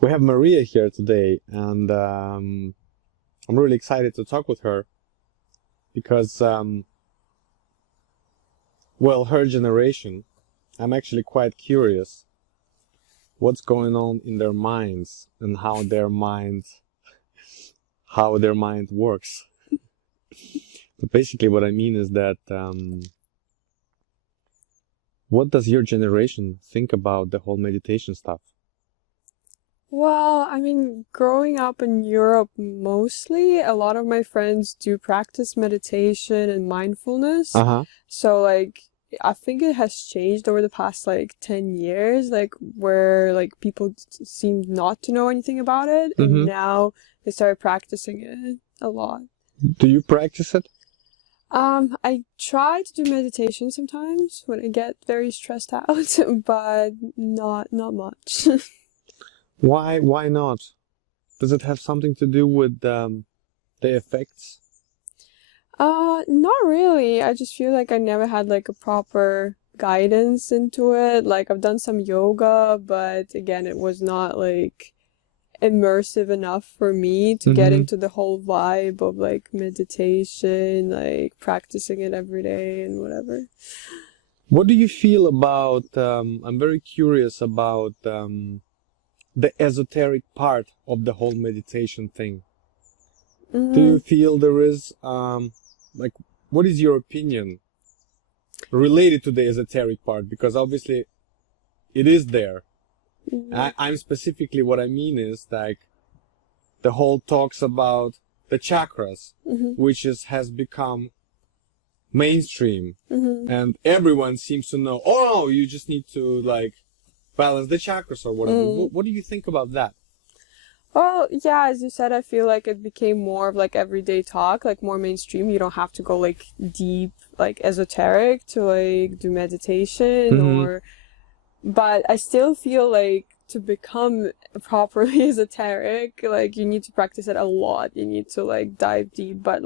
We have Maria here today, and I'm really excited to talk with her because, well, her generation, I'm actually quite curious what's going on in their minds and how their mind works. But basically what I mean is that what does your generation think about the whole meditation stuff? Well, I mean, growing up in Europe mostly, a lot of my friends do practice meditation and mindfulness. Uh-huh. So, I think it has changed over the past, 10 years, where, people seemed not to know anything about it, and Mm-hmm. now they started practicing it a lot. Do you practice it? I try to do meditation sometimes when I get very stressed out, but not much. Why not? Does it have something to do with the effects? Not really. I just feel like I never had a proper guidance into it. Like I've done some yoga, but again, it was not immersive enough for me to get Mm-hmm. into the whole vibe of meditation, practicing it every day and whatever. What do you feel about, I'm very curious about the esoteric part of the whole meditation thing. Do you Mm, feel there is, like, what is your opinion related to the esoteric part? Because obviously it is there. mm, I'm specifically, what I mean is like the whole talks about the chakras, mm-hmm, which has become mainstream, mm-hmm, and everyone seems to know, oh, you just need to like balance the chakras or whatever. mm. What do you think about that? Well, yeah, as you said, I feel like it became more of everyday talk, more mainstream. You don't have to go deep, esoteric to do meditation Mm-hmm. or, but I still feel like to become properly esoteric, you need to practice it a lot. You need to dive deep, but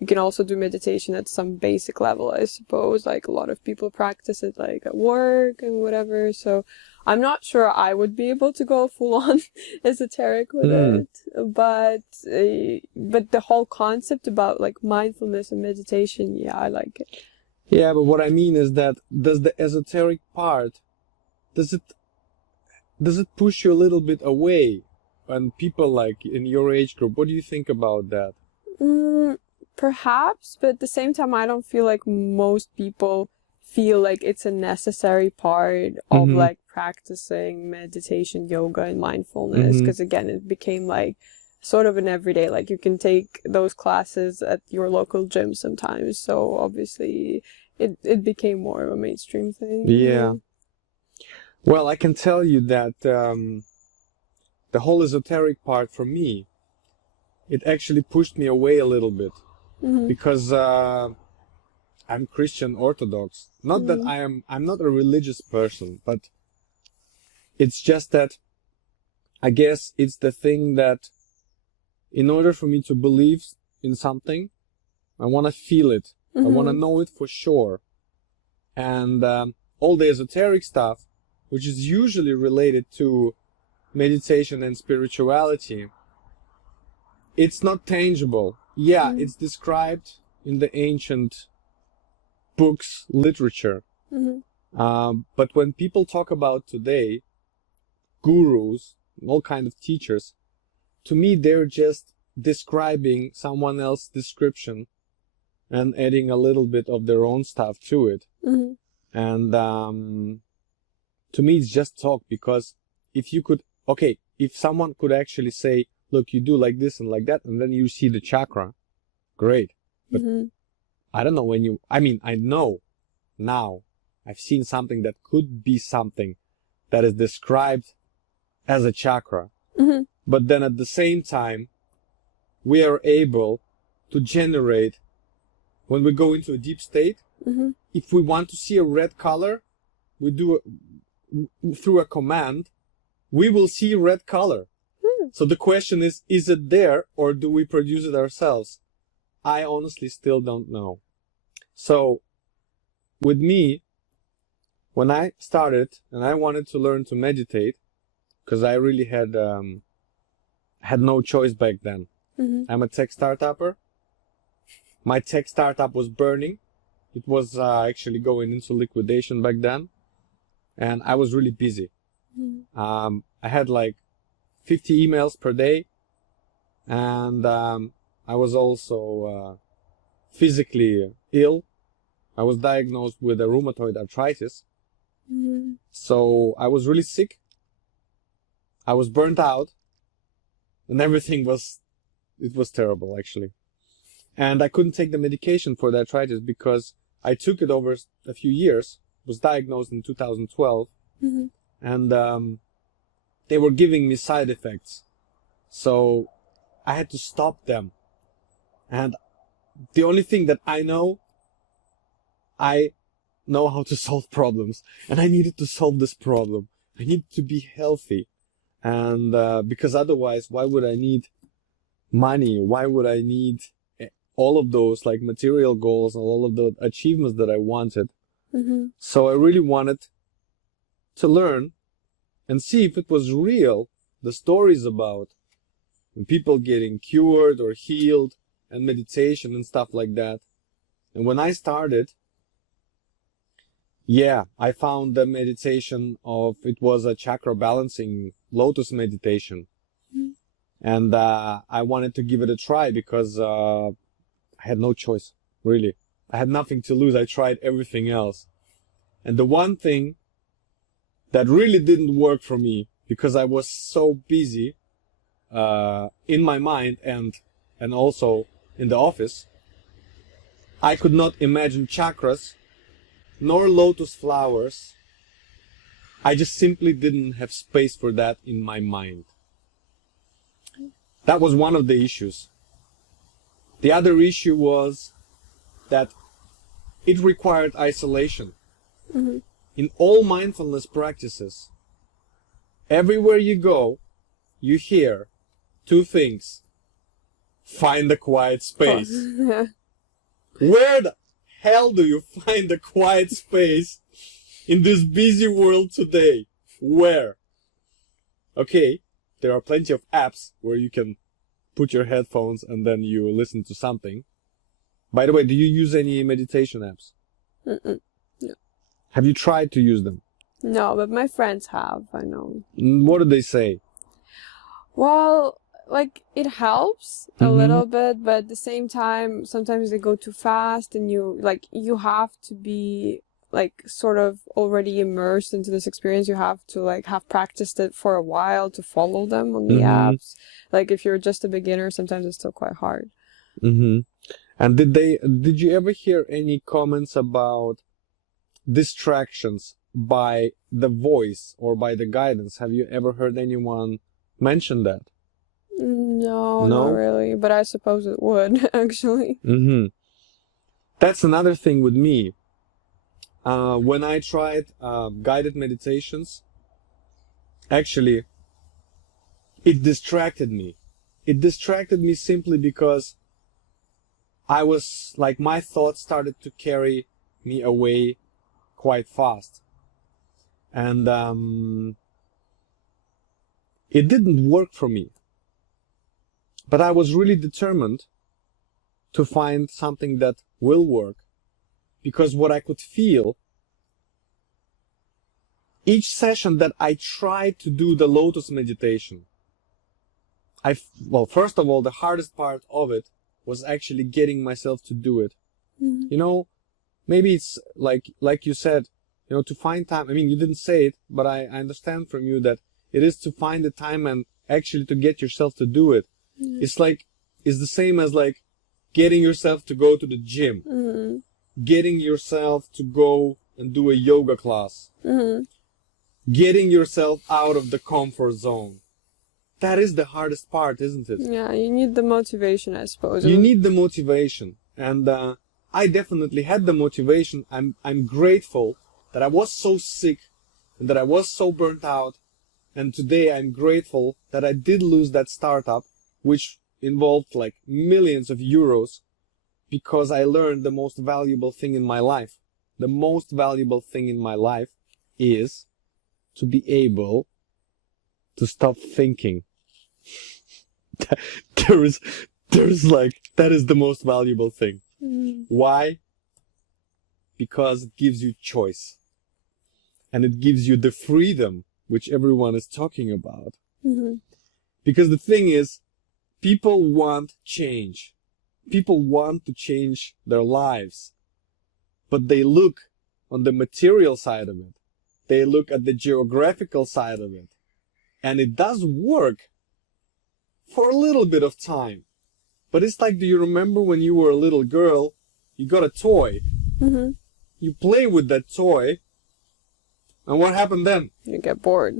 you can also do meditation at some basic level, I suppose. Like a lot of people practice it at work and whatever. So I'm not sure I would be able to go full on esoteric with Mm. it, but the whole concept about mindfulness and meditation, yeah, I like it. Yeah, but what I mean is that does the esoteric part, does it does it push you a little bit away? And people like in your age group, what do you think about that? Mm, perhaps, but at the same time, I don't feel like most people feel like it's a necessary part of Mm-hmm. practicing meditation, yoga, and mindfulness. Mm-hmm. Because again, it became sort of an everyday, you can take those classes at your local gym sometimes. So obviously, it became more of a mainstream thing. Yeah. Well, I can tell you that the whole esoteric part for me, it actually pushed me away a little bit Mm-hmm. because I'm Christian Orthodox. Not that Mm-hmm. I'm not a religious person, but it's just that I guess it's the thing that in order for me to believe in something, I want to feel it. I want to Mm-hmm. know it for sure. And all the esoteric stuff, which is usually related to meditation and spirituality, it's not tangible. Yeah, Mm-hmm. it's described in the ancient books, literature. Mm-hmm. But when people talk about today, gurus, all kind of teachers, to me they're just describing someone else's description and adding a little bit of their own stuff to it. Mm-hmm. And to me it's just talk, because if you could, okay, if someone could actually say, look, you do like this and like that, and then you see the chakra, great. But Mm-hmm. I don't know when you, I mean, I know now I've seen something that could be something that is described as a chakra. Mm-hmm. But then at the same time, we are able to generate, when we go into a deep state, Mm-hmm. if we want to see a red color, we do through a command, we will see red color. So the question is it there or do we produce it ourselves? I honestly still don't know. So with me, when I started and I wanted to learn to meditate, because I really had no choice back then. I'm a tech startupper. My tech startup was burning. It was actually going into liquidation back then, and I was really busy. I had like 50 emails per day, and I was also physically ill. I was diagnosed with a rheumatoid arthritis. So I was really sick. I was burnt out, and everything was terrible, actually. And I couldn't take the medication for the arthritis because I took it over a few years, was diagnosed in 2012, and they were giving me side effects. So I had to stop them. And the only thing that I know how to solve problems. And I needed to solve this problem. I needed to be healthy. And because otherwise, why would I need money? Why would I need all of those like material goals and all of the achievements that I wanted? So I really wanted to learn and see if it was real, the stories about people getting cured or healed and meditation and stuff like that. And when I started, I found the meditation it was a chakra balancing lotus meditation. And I wanted to give it a try because I had no choice, really. I had nothing to lose. I tried everything else. And the one thing that really didn't work for me, because I was so busy in my mind and also in the office, I could not imagine chakras nor lotus flowers. I just simply didn't have space for that in my mind. That was one of the issues. The other issue was that it required isolation. In all mindfulness practices, everywhere you go, you hear two things. Find a quiet space. Where the hell do you find a quiet space in this busy world today? Where? Okay, there are plenty of apps where you can put your headphones and then you listen to something. By the way, do you use any meditation apps? No. Have you tried to use them? No, but my friends have, I know. What do they say? Well, like, it helps a little bit, but at the same time, sometimes they go too fast and you have to be like sort of already immersed into this experience. You have to like have practiced it for a while to follow them on the apps. Like if you're just a beginner, sometimes it's still quite hard. And did you ever hear any comments about distractions by the voice or by the guidance? Have you ever heard anyone mention that? No, not really, but I suppose it would, actually. That's another thing with me. When I tried guided meditations, actually, it distracted me. It distracted me simply because I was like, my thoughts started to carry me away quite fast. And it didn't work for me. But I was really determined to find something that will work, because what I could feel, each session that I tried to do the lotus meditation, well, first of all, the hardest part of it was actually getting myself to do it. You know, maybe it's like you said, you know, to find time. I mean, you didn't say it, but I understand from you that it is to find the time and actually to get yourself to do it. It's the same as like getting yourself to go to the gym, getting yourself to go and do a yoga class, getting yourself out of the comfort zone. That is the hardest part, isn't it? Yeah, you need the motivation, I suppose. You need the motivation, and I definitely had the motivation. I'm grateful that I was so sick and that I was so burnt out, and today I'm grateful that I did lose that startup, which involved like millions of euros, because I learned the most valuable thing in my life. The most valuable thing in my life is to be able to stop thinking. There's like, that is the most valuable thing. Why? Because it gives you choice. And it gives you the freedom, which everyone is talking about. Because the thing is, people want change. People want to change their lives. But they look on the material side of it. They look at the geographical side of it. And it does work for a little bit of time. But it's like, do you remember when you were a little girl, you got a toy. You play with that toy. And what happened then? You get bored.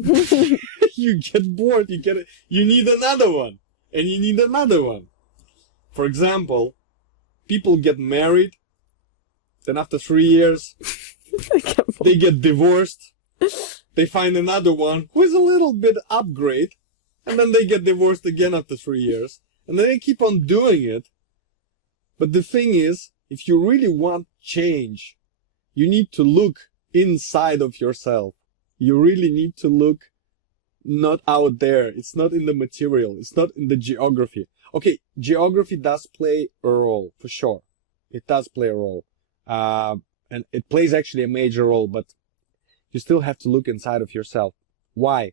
You get bored. You need another one. And you need another one. For example, people get married. Then after 3 years, they get divorced. They find another one who is a little bit upgrade. And then they get divorced again after 3 years. And then they keep on doing it. But the thing is, if you really want change, you need to look inside of yourself. You really need to look not out there. It's not in the material. It's not in the geography. Okay, geography does play a role, for sure. It does play a role. And it plays actually a major role, but you still have to look inside of yourself. Why?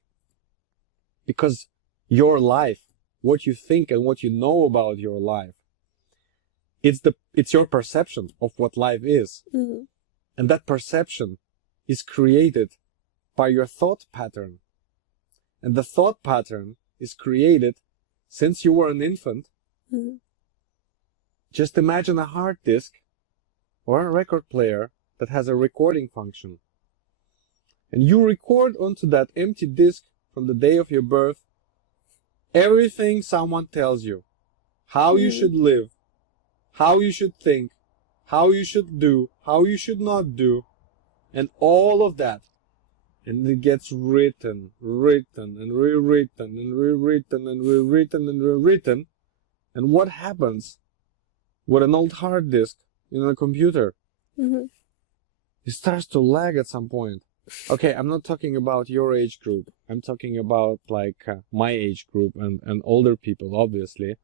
Because your life, what you think and what you know about your life, it's your perception of what life is. And that perception is created by your thought pattern. And the thought pattern is created since you were an infant. Just imagine a hard disk or a record player that has a recording function. And you record onto that empty disk from the day of your birth everything someone tells you. How you should live, how you should think, how you should do, how you should not do, and all of that. And it gets written and rewritten and rewritten and rewritten and rewritten. And what happens with an old hard disk in a computer? It starts to lag at some point. Okay, I'm not talking about your age group. I'm talking about like my age group and older people, obviously.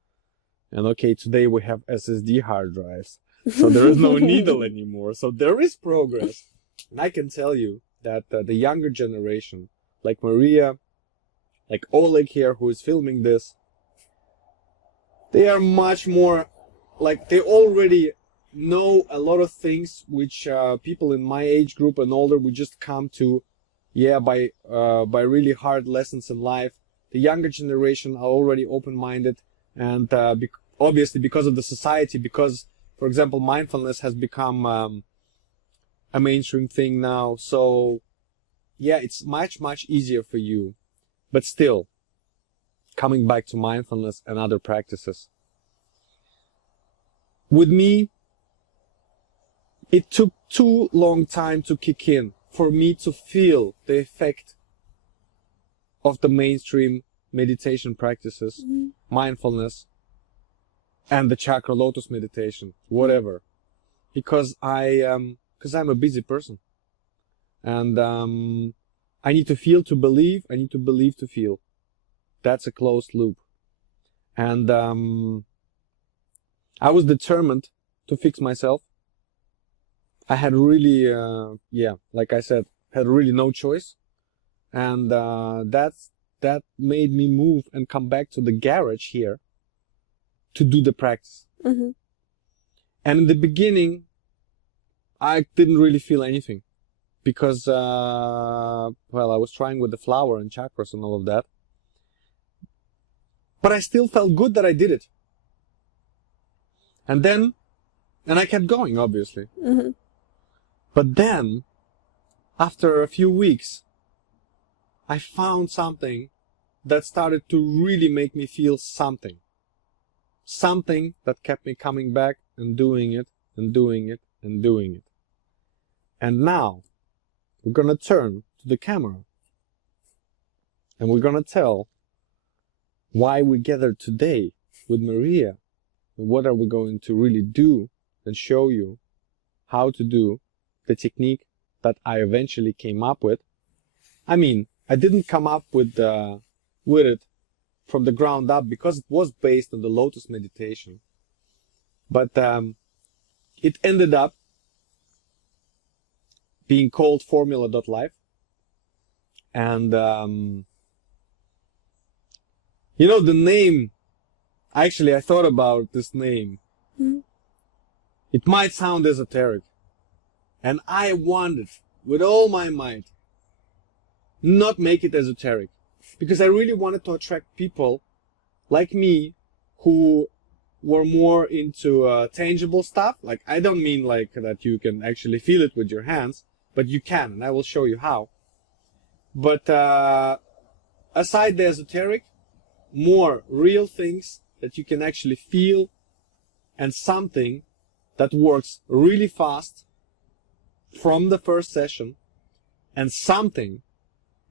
And okay, today we have SSD hard drives. So there is no needle anymore. So there is progress. And I can tell you that the younger generation, like Maria, like Oleg here, who is filming this, they are much more, like, they already know a lot of things which people in my age group and older would just come to, by really hard lessons in life. The younger generation are already open-minded, and obviously because of the society, because, for example, mindfulness has become a mainstream thing now. So yeah, it's much easier for you. But still, coming back to mindfulness and other practices, with me, it took too long time to kick in for me to feel the effect of the mainstream meditation practices, mindfulness, and the chakra lotus meditation, whatever. Because I'm a busy person. And I need to feel to believe, I need to believe to feel. That's a closed loop. And I was determined to fix myself. I had really, like I said, had really no choice. And that made me move and come back to the garage here to do the practice. And in the beginning, I didn't really feel anything because, I was trying with the flower and chakras and all of that. But I still felt good that I did it. And I kept going, obviously. But then, after a few weeks, I found something that started to really make me feel something. Something that kept me coming back and doing it and doing it and doing it. And now, we're gonna turn to the camera. And we're gonna tell why we gathered today with Maria. And what are we going to really do and show you how to do the technique that I eventually came up with. I mean, I didn't come up with with it from the ground up because it was based on the lotus meditation. But it ended up being called Formula.life. And you know, the name, actually I thought about this name. It might sound esoteric. And I wanted, with all my might, not make it esoteric. Because I really wanted to attract people like me who were more into tangible stuff. Like, I don't mean like that you can actually feel it with your hands, but you can, and I will show you how. But aside the esoteric, more real things that you can actually feel, and something that works really fast from the first session, and something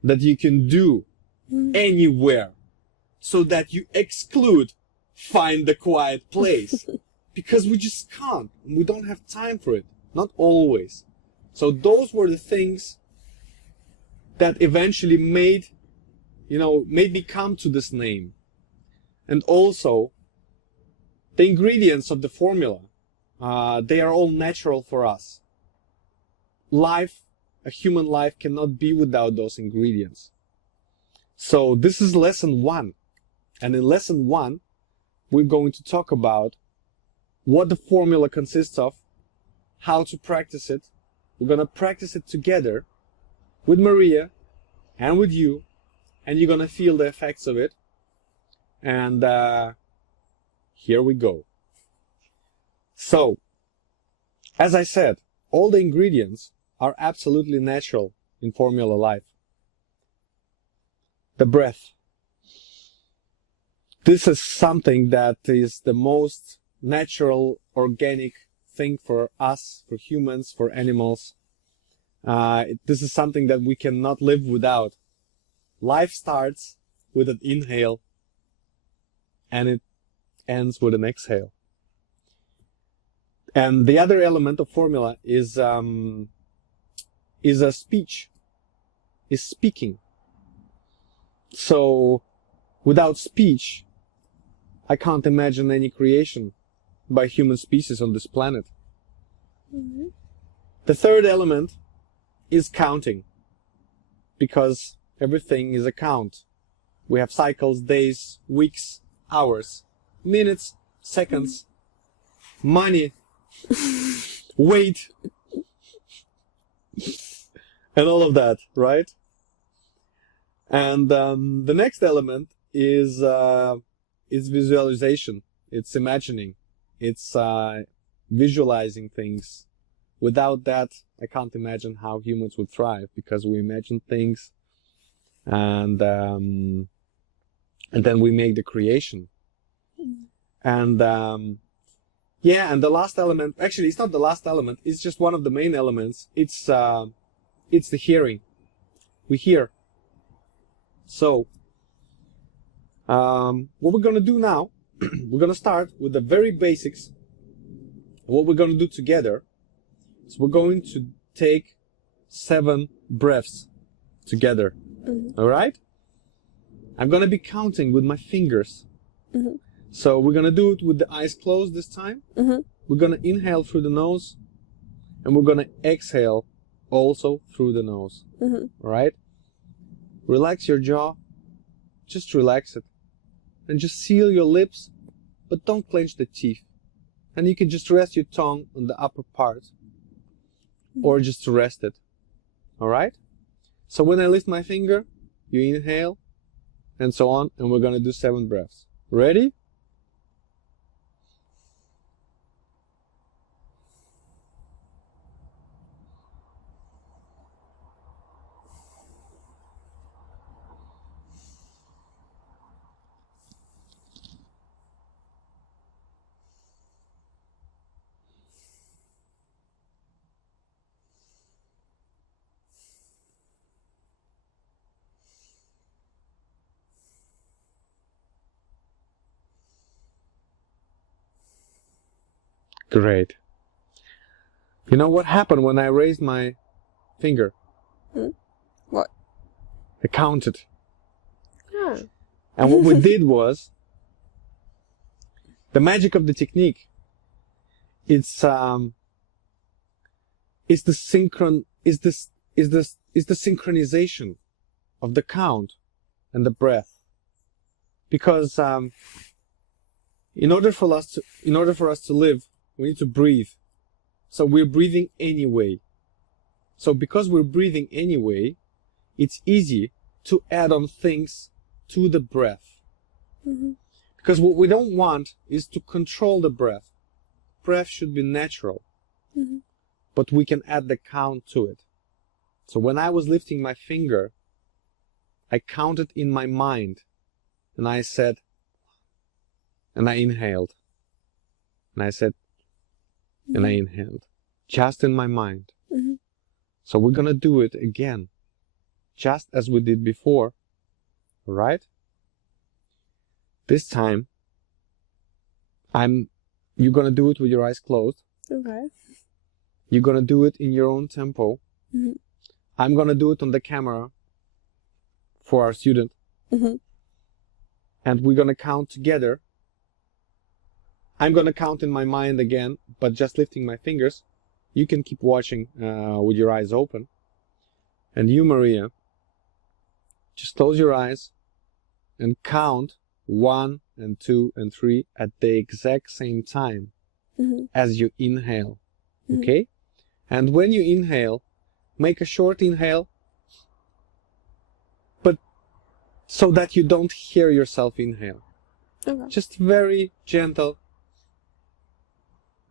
that you can do anywhere, so that you exclude find the quiet place, because we just can't, we don't have time for it, not always. So those were the things that eventually made me come to this name. And also the ingredients of the formula, they are all natural for us. A human life cannot be without those ingredients. So this is lesson 1. And in lesson 1, we're going to talk about what the formula consists of, how to practice it. We're going to practice it together with Maria and with you, and you're going to feel the effects of it. And here we go. So, as I said, all the ingredients are absolutely natural in Formula.life. The breath. This is something that is the most natural, organic thing for us, for humans, for animals. This is something that we cannot live without. Life starts with an inhale and it ends with an exhale. And the other element of formula is a speech, is speaking. So without speech, I can't imagine any creation by human species on this planet. The third element is counting, because everything is a count. We have cycles, days, weeks, hours, minutes, seconds, money, weight, and all of that, right? And the next element is visualization. It's imagining. It's visualizing things. Without that, I can't imagine how humans would thrive, because we imagine things, and then we make the creation. And yeah, and the last element, actually it's not the last element, it's just one of the main elements. It's the hearing. We hear. So what we're gonna do now, we're gonna start with the very basics. What we're gonna do together is we're going to take 7 breaths together. All right? I'm gonna be counting with my fingers. So we're gonna do it with the eyes closed this time. We're gonna inhale through the nose, and we're gonna exhale also through the nose. All right? Relax your jaw. Just relax it. And just seal your lips, but don't clench the teeth. And you can just rest your tongue on the upper part, or just rest it. All right? So when I lift my finger, you inhale, and so on, and we're gonna do 7 breaths. Ready? Great. You know what happened when I raised my finger? What? I counted. Yeah. And what we did was, the magic of the technique, it's the synchronization of the count and the breath. Because in order for us to live, we need to breathe. So we're breathing anyway. So because we're breathing anyway, it's easy to add on things to the breath. Mm-hmm. Because what we don't want is to control the breath. Breath should be natural. Mm-hmm. But we can add the count to it. So when I was lifting my finger, I counted in my mind, and I said, and I inhaled, and I said, Mm-hmm. and I inhaled, just in my mind. Mm-hmm. So we're gonna do it again, just as we did before, right? This time, you're gonna do it with your eyes closed. Okay. You're gonna do it in your own tempo. Mm-hmm. I'm gonna do it on the camera for our student. Mm-hmm. And we're gonna count together. I'm gonna count in my mind again, but just lifting my fingers. You can keep watching with your eyes open. And you, Maria, just close your eyes and count 1 and 2 and 3 at the exact same time Mm-hmm. as you inhale. Mm-hmm. Okay? And when you inhale, make a short inhale, but so that you don't hear yourself inhale. Okay. Just very gentle.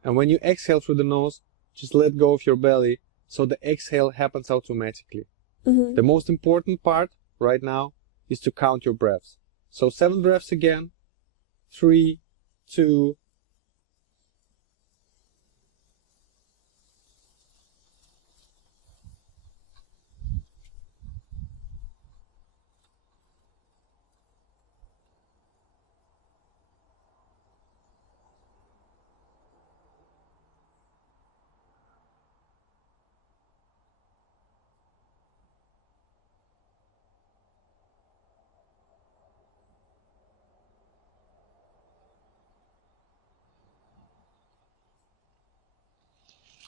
And when you exhale through the nose, just let go of your belly so the exhale happens automatically. Mm-hmm. The most important part right now is to count your breaths. So 7 breaths again. 3, 2.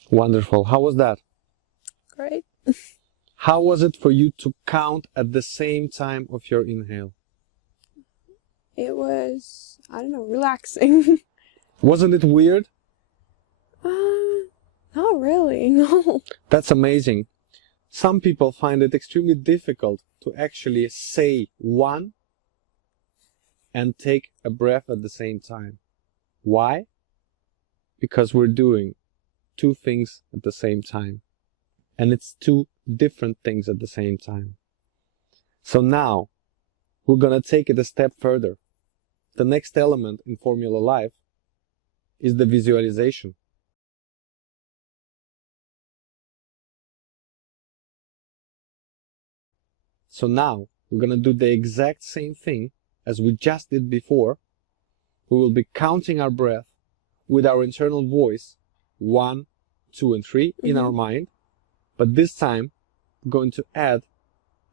Wonderful. How was that? Great. How was it for you to count at the same time of your inhale? It was, I don't know, relaxing. Wasn't it weird? Not really, no. That's amazing. Some people find it extremely difficult to actually say 1 and take a breath at the same time. Why? Because we're doing 2 things at the same time. And it's 2 different things at the same time. So now, we're gonna take it a step further. The next element in Formula.life is the visualization. So now, we're gonna do the exact same thing as we just did before. We will be counting our breath with our internal voice, 1, 2, and 3 in our mind. But this time, we're going to add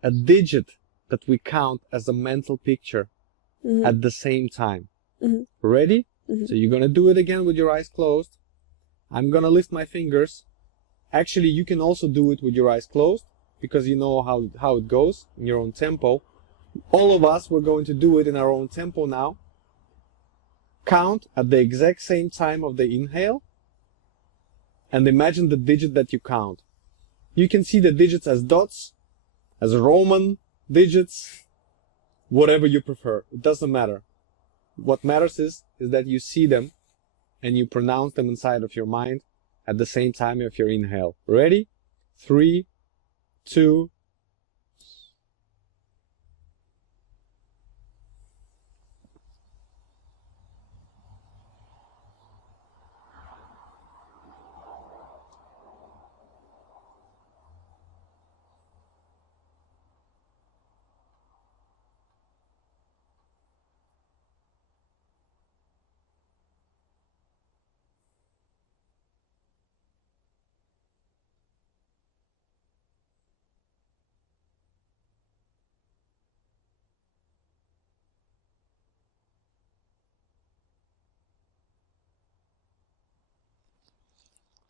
a digit that we count as a mental picture at the same time. Ready? So you're gonna do it again with your eyes closed. I'm gonna lift my fingers. Actually, you can also do it with your eyes closed because you know how it goes in your own tempo. All of us, we're going to do it in our own tempo now. Count at the exact same time of the inhale and imagine the digit that you count. You can see the digits as dots, as Roman digits, whatever you prefer. It doesn't matter. What matters is that you see them and you pronounce them inside of your mind at the same time of your inhale. Ready? 3, 2.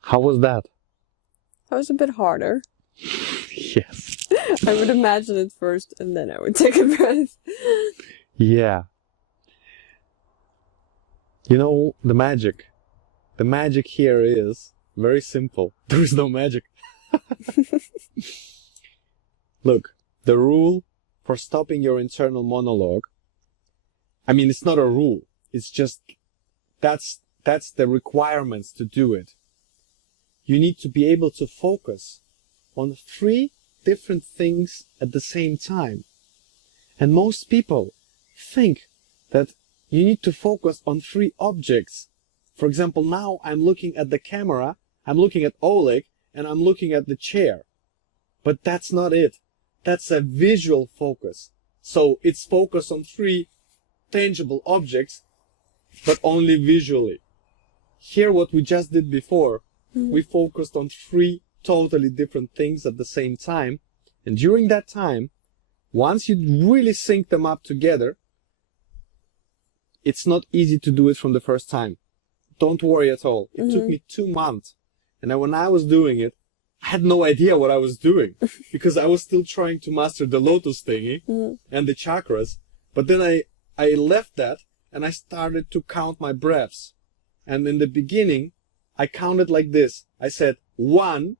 How was that? That was a bit harder. Yes. I would imagine it first and then I would take a breath. Yeah. You know, the magic. The magic here is very simple. There is no magic. Look, the rule for stopping your internal monologue, I mean, it's not a rule. It's just, that's the requirements to do it. You need to be able to focus on 3 different things at the same time. And most people think that you need to focus on 3 objects. For example, now I'm looking at the camera, I'm looking at Oleg, and I'm looking at the chair. But that's not it. That's a visual focus. So it's focused on 3 tangible objects, but only visually. Here, what we just did before, we focused on 3 totally different things at the same time. And during that time, once you really sync them up together, it's not easy to do it from the first time. Don't worry at all. It took me 2 months. And then when I was doing it, I had no idea what I was doing because I was still trying to master the lotus thingy and the chakras. But then I left that and I started to count my breaths. And in the beginning, I counted like this. I said 1.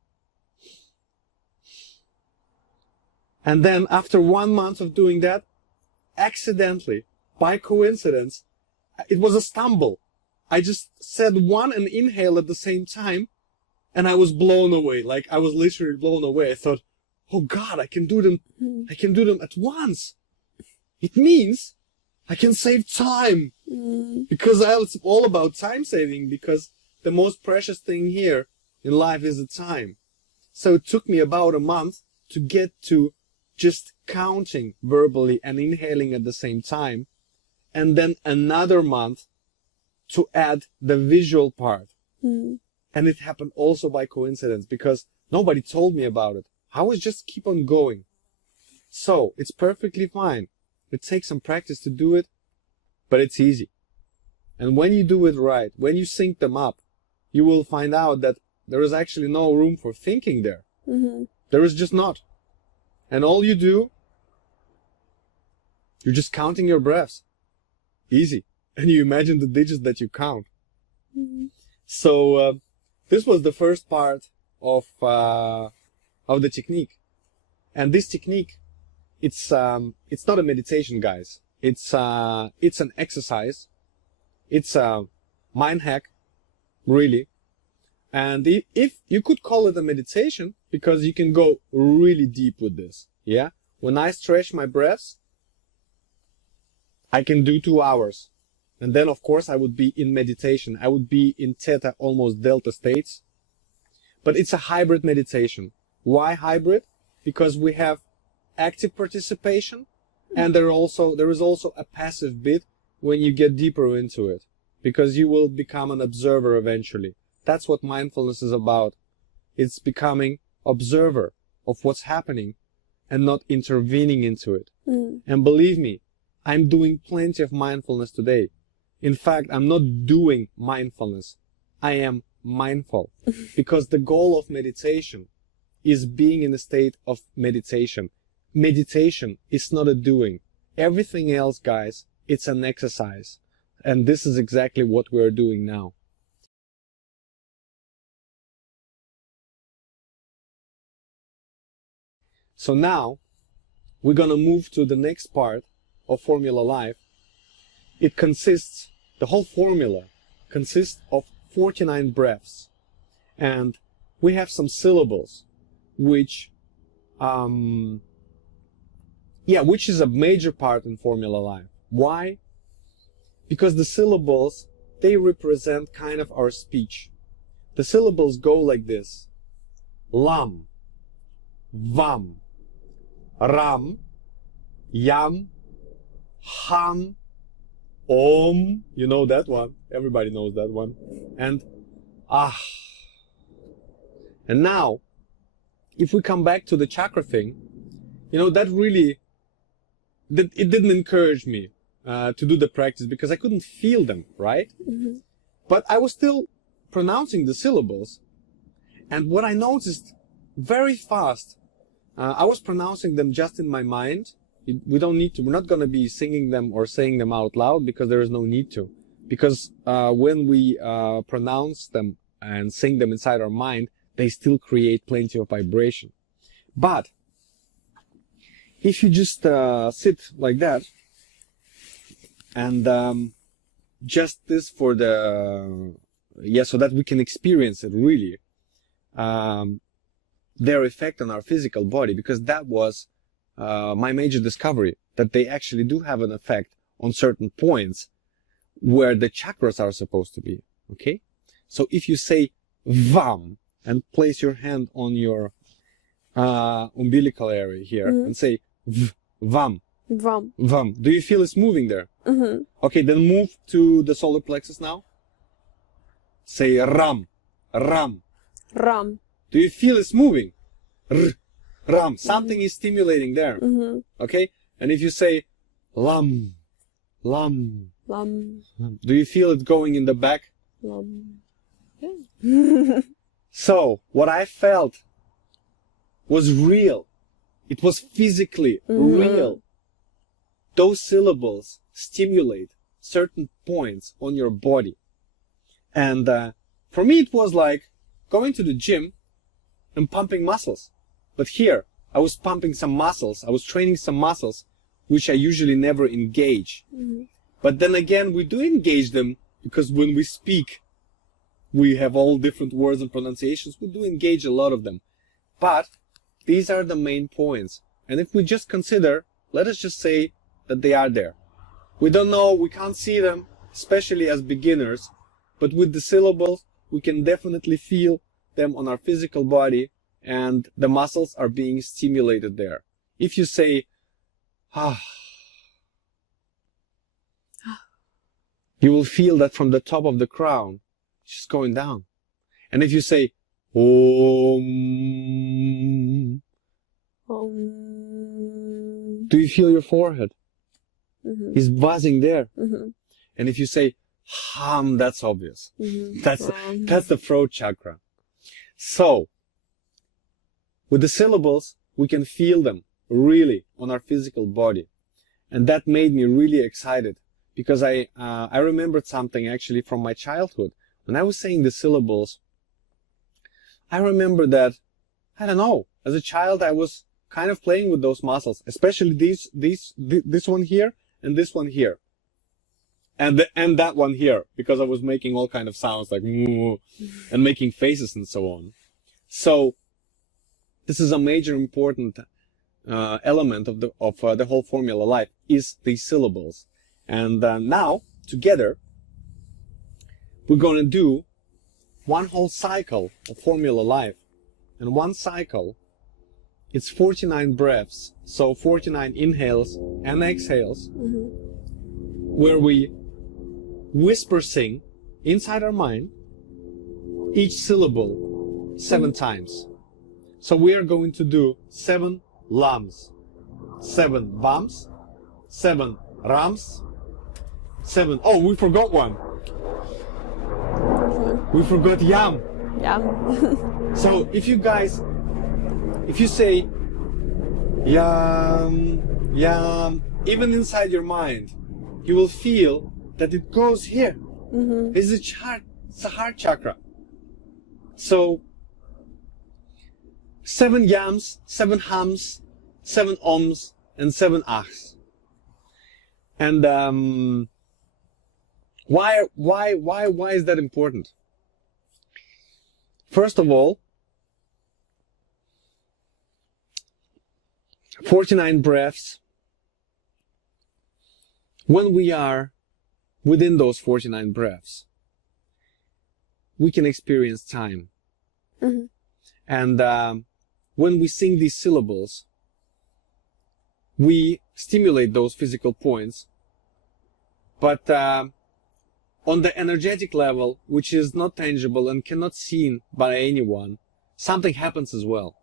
And then after 1 month of doing that, accidentally, by coincidence, it was a stumble. I just said 1 and inhale at the same time, and I was blown away. Like, I was literally blown away. I thought, oh God, I can do them at once. It means I can save time. Because it's all about time saving, because the most precious thing here in life is the time. So it took me about a month to get to just counting verbally and inhaling at the same time, and then another month to add the visual part. And it happened also by coincidence because nobody told me about it. I was just keep on going. So it's perfectly fine. It takes some practice to do it, but it's easy. And when you do it right, when you sync them up, you will find out that there is actually no room for thinking there. There is just not. And all you do, you're just counting your breaths. Easy. And you imagine the digits that you count. So this was the first part of the technique. And this technique, it's not a meditation, guys. It's an exercise. It's a mind hack, really. And if you could call it a meditation, because you can go really deep with this. Yeah. When I stretch my breaths, I can do 2 hours. And then, of course, I would be in meditation. I would be in theta, almost delta states. But it's a hybrid meditation. Why hybrid? Because we have active participation, and there is also a passive bit when you get deeper into it, because you will become an observer eventually. That's what mindfulness is about. It's becoming observer of what's happening and not intervening into it. And believe me, I'm doing plenty of mindfulness today. In fact, I'm not doing mindfulness. I am mindful, because the goal of meditation is being in a state of meditation. Meditation is not a doing. Everything else, guys, it's an exercise. And this is exactly what we're doing now. So now we're going to move to the next part of Formula Life. It consists, the whole formula consists of 49 breaths. And we have some syllables, which is a major part in Formula Life. Why? Because the syllables, they represent kind of our speech. The syllables go like this: lam, vam, ram, yam, ham, om. You know that one. Everybody knows that one. And ah. And now, if we come back to the chakra thing, you know, that really, it didn't encourage me to do the practice, because I couldn't feel them, right? But I was still pronouncing the syllables, And what I noticed very fast, I was pronouncing them just in my mind. We don't need to, we're not going to be singing them or saying them out loud because there is no need to. Because when we pronounce them and sing them inside our mind, they still create plenty of vibration. But if you just sit like that, and just this for the, so that we can experience it really, their effect on our physical body, because that was my major discovery, that they actually do have an effect on certain points where the chakras are supposed to be, okay? So if you say VAM and place your hand on your umbilical area here and say VAM, Vam. VAM, do you feel it's moving there? Okay, then move to the solar plexus now. Say RAM, RAM. Ram. Do you feel it's moving? Ram, something is stimulating there. Okay, and if you say Lam, Lam, Lam. do you feel it going in the back? Lam. Yeah. So, what I felt was real. It was physically real. Those syllables stimulate certain points on your body. And for me, it was like going to the gym and pumping muscles. But here, I was pumping some muscles. I was training some muscles, which I usually never engage. But then again, we do engage them because when we speak, we have all different words and pronunciations. We do engage a lot of them. But these are the main points. And if we just consider, let us just say that they are there. We don't know, we can't see them, especially as beginners. But with the syllables, we can definitely feel them on our physical body, and the muscles are being stimulated there. If you say, you will feel that from the top of the crown, it's just going down. And if you say, Om, do you feel your forehead? It's buzzing there. And if you say, Ham, that's obvious. That's the throat chakra. So, with the syllables, we can feel them really on our physical body. And that made me really excited, because I remembered something actually from my childhood. When I was saying the syllables, I remember that, I don't know, as a child I was kind of playing with those muscles, especially this one here and this one here. And that one here, because I was making all kind of sounds like moo, and making faces and so on. So this is a major important element of the whole Formula Life, is these syllables. And now together we're going to do one whole cycle of Formula Life, and one cycle, it's 49 breaths, so 49 inhales and exhales, where we whisper sing inside our mind each syllable 7 times. So we are going to do 7 lams, 7 vams, 7 rams, 7, oh, we forgot one. We forgot yam. Yam. So if you say yam, yam, even inside your mind, you will feel that it goes here. It's a heart chakra. So 7 yams, 7 hams, 7 oms, and 7 ahs. And why is that important? First of all, 49 breaths. When we are within those 49 breaths, we can experience time. And when we sing these syllables, we stimulate those physical points, but on the energetic level, which is not tangible and cannot seen by anyone, something happens as well.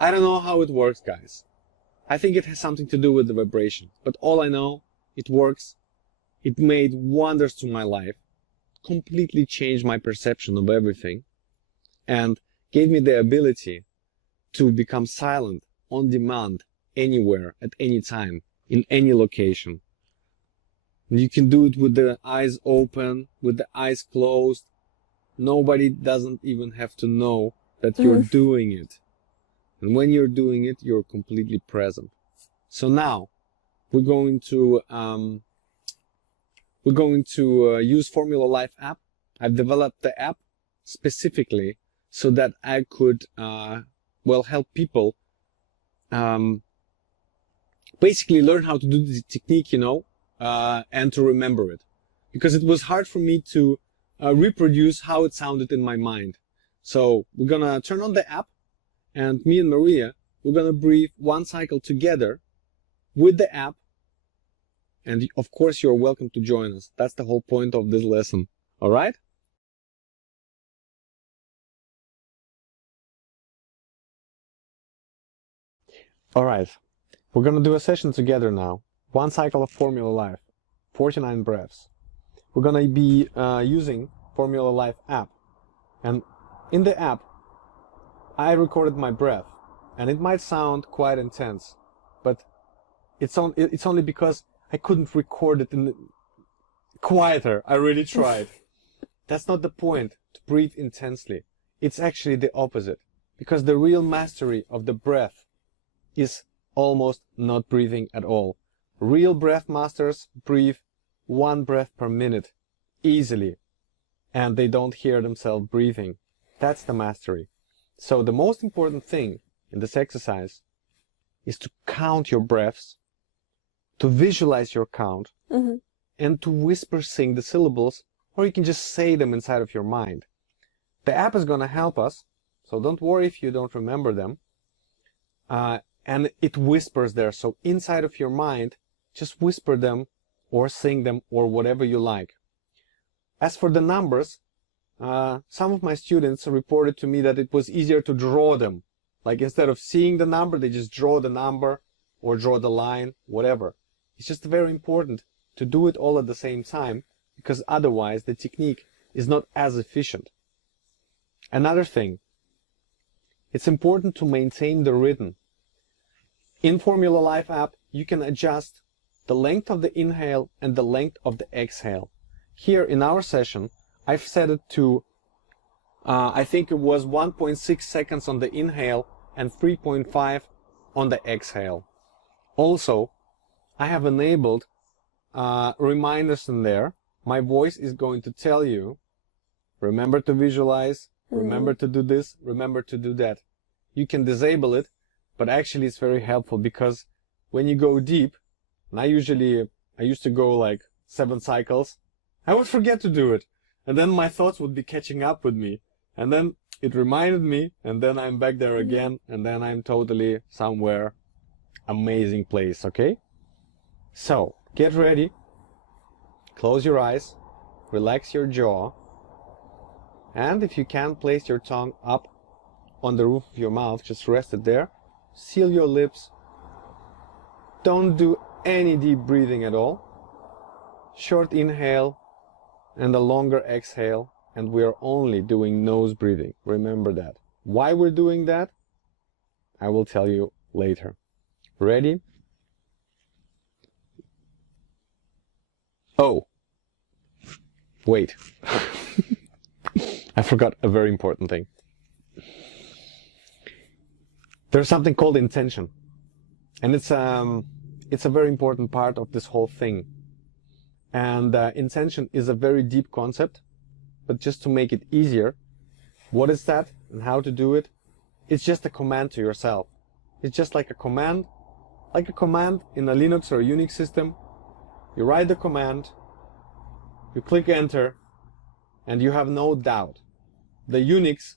I don't know how it works, guys. I think it has something to do with the vibration, but all I know, it works. It made wonders to my life, completely changed my perception of everything, and gave me the ability to become silent on demand, anywhere, at any time, in any location. You can do it with the eyes open, with the eyes closed. Nobody doesn't even have to know that you're doing it. And when you're doing it, you're completely present. So now we're going to use Formula.life app. I've developed the app specifically so that I could help people basically learn how to do the technique, and to remember it, because it was hard for me to reproduce how it sounded in my mind. So we're gonna turn on the app, and me and Maria, we're gonna breathe one cycle together with the app. And of course, you're welcome to join us. That's the whole point of this lesson. All right? All right. We're going to do a session together now. One cycle of Formula.life, 49 breaths. We're going to be using Formula.life app. And in the app, I recorded my breath. And it might sound quite intense, but it's only because I couldn't record it in quieter. I really tried. That's not the point, to breathe intensely. It's actually the opposite, because the real mastery of the breath is almost not breathing at all. Real breath masters breathe 1 breath per minute easily, and they don't hear themselves breathing. That's the mastery. So the most important thing in this exercise is to count your breaths, to visualize your count, and to whisper sing the syllables, or you can just say them inside of your mind. The app is going to help us, so don't worry if you don't remember them. And it whispers there, so inside of your mind, just whisper them or sing them or whatever you like. As for the numbers, some of my students reported to me that it was easier to draw them. Like instead of seeing the number, they just draw the number or draw the line, whatever. It's just very important to do it all at the same time, because otherwise the technique is not as efficient. Another thing, it's important to maintain the rhythm. In Formula.life app, you can adjust the length of the inhale and the length of the exhale. Here in our session, I've set it to, I think it was 1.6 seconds on the inhale and 3.5 on the exhale. Also, I have enabled reminders in there. My voice is going to tell you, remember to visualize, remember to do this, remember to do that. You can disable it, but actually it's very helpful, because when you go deep, and I used to go like 7 cycles, I would forget to do it. And then my thoughts would be catching up with me. And then it reminded me, and then I'm back there again, and then I'm totally somewhere amazing place, okay? So, get ready. Close your eyes, relax your jaw, and if you can, place your tongue up on the roof of your mouth, just rest it there. Seal your lips. Don't do any deep breathing at all. Short inhale and a longer exhale, and we are only doing nose breathing. Remember that. Why we're doing that, I will tell you later. Ready? Oh, wait. I forgot a very important thing. There's something called intention, and it's a very important part of this whole thing. And intention is a very deep concept, but just to make it easier, what is that and how to do it? It's just a command to yourself. It's just like a command in a Linux or a Unix system. You write the command, you click enter, and you have no doubt. The Unix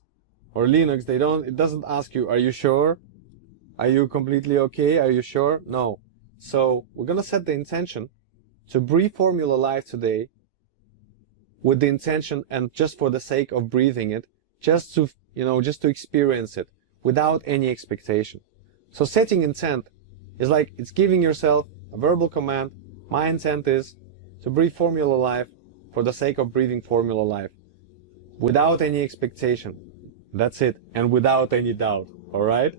or Linux, it doesn't ask you, are you sure? Are you completely okay? Are you sure? No. So we're gonna set the intention to breathe Formula.life today with the intention, and just for the sake of breathing it, just to experience it without any expectation. So setting intent is like it's giving yourself a verbal command. My intent is to breathe Formula.life for the sake of breathing Formula.life without any expectation. That's it. And without any doubt. All right?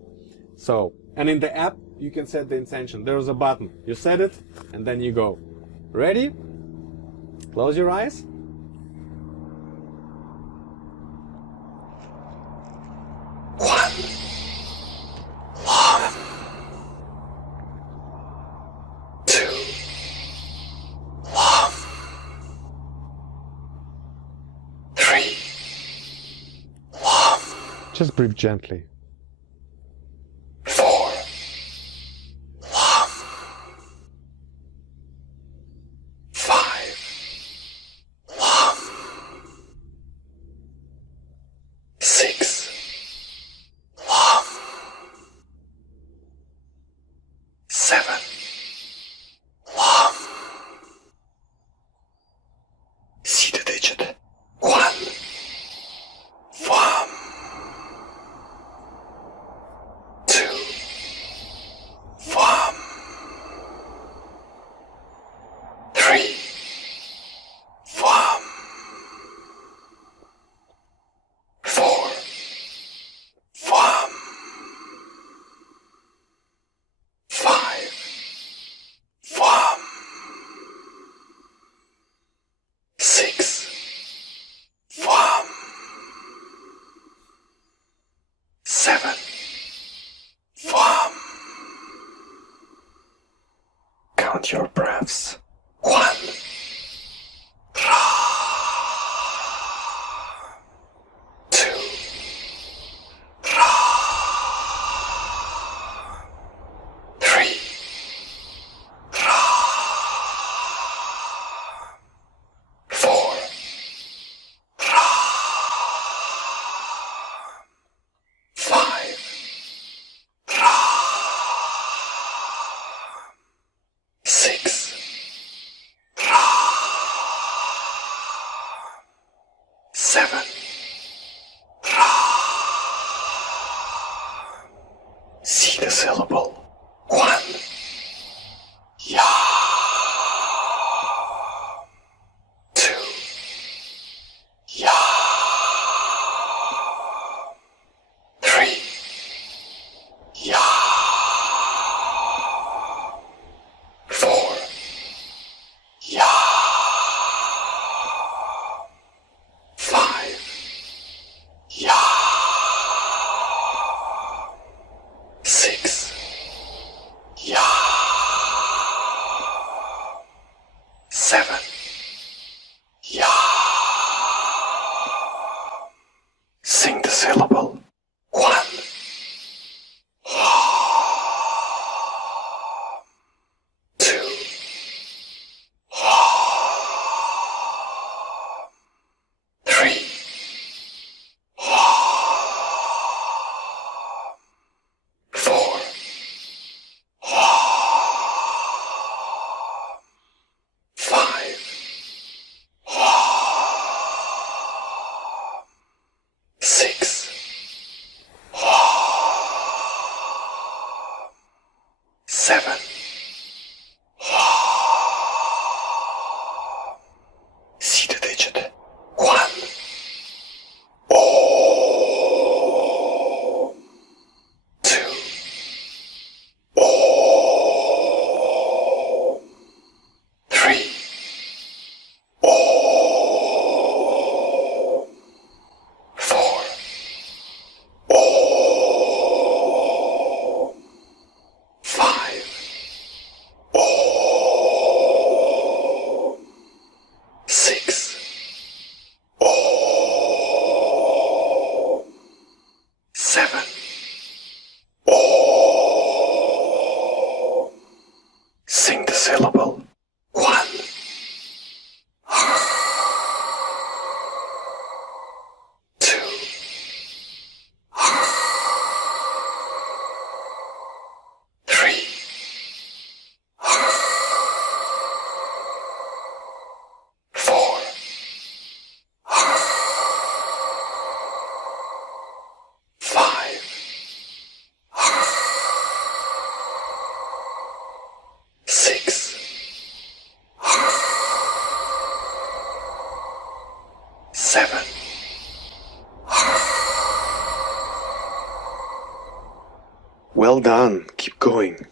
So, and in the app, you can set the intention. There's a button. You set it, and then you go. Ready? Close your eyes. Just breathe gently. 4. Love. 5. Love. 6. Love. 7. Love. See the digit. 1. Love. 2. Love. 3. Love. 4. Love. 5. Love. 6. Love. 7. Love. Count your breaths. 1. Ra. 2. Ra. 3. Ra. 4. Ra. 5. Ra. 6. Ra. 7. Ra. See the syllable. 1. Ya. 2. Ya. 3. Ya. 4. Ya. 5. Ya. 6. Ya. 7. Ya. Sing the syllable. 1. 2. 3. 4. 5. 6. 7. See the digit. 1. Om. 2. Om. 3. Om. 4. Om. 5. Om. 6. Om. 7. Om. Sing the syllable. 1. 2. 3. 4. 5. 6. 7. Well done. Keep going.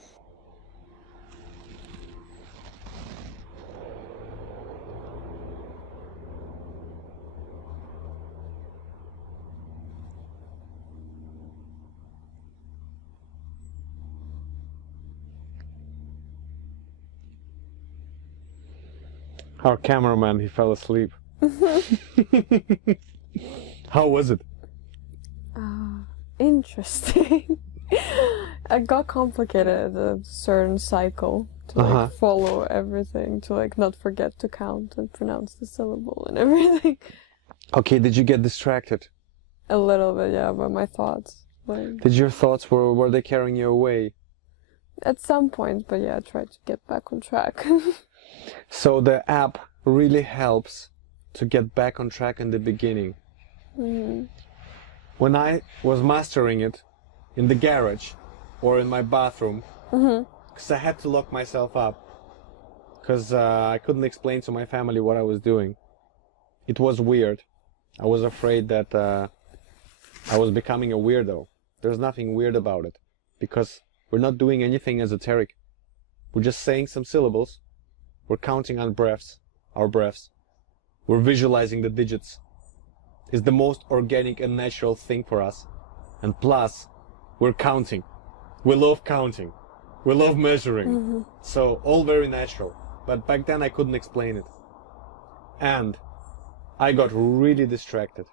Our cameraman, he fell asleep. How was it? Interesting. It got complicated, a certain cycle to like follow everything, to like not forget to count and pronounce the syllable and everything. Okay, did you get distracted? A little bit, yeah, by my thoughts. Like, Did your thoughts, were they carrying you away? at some point, but yeah, I tried to get back on track. So the app really helps to get back on track in the beginning. When I was mastering it in the garage or in my bathroom, because I had to lock myself up, because I couldn't explain to my family what I was doing. It was weird. I was afraid that I was becoming a weirdo. There's nothing weird about it, because we're not doing anything esoteric. We're just saying some syllables. We're counting on our breaths. We're visualizing the digits. It's the most organic and natural thing for us. And plus, we're counting. We love counting. We love measuring. So, all very natural. But back then I couldn't explain it. And I got really distracted.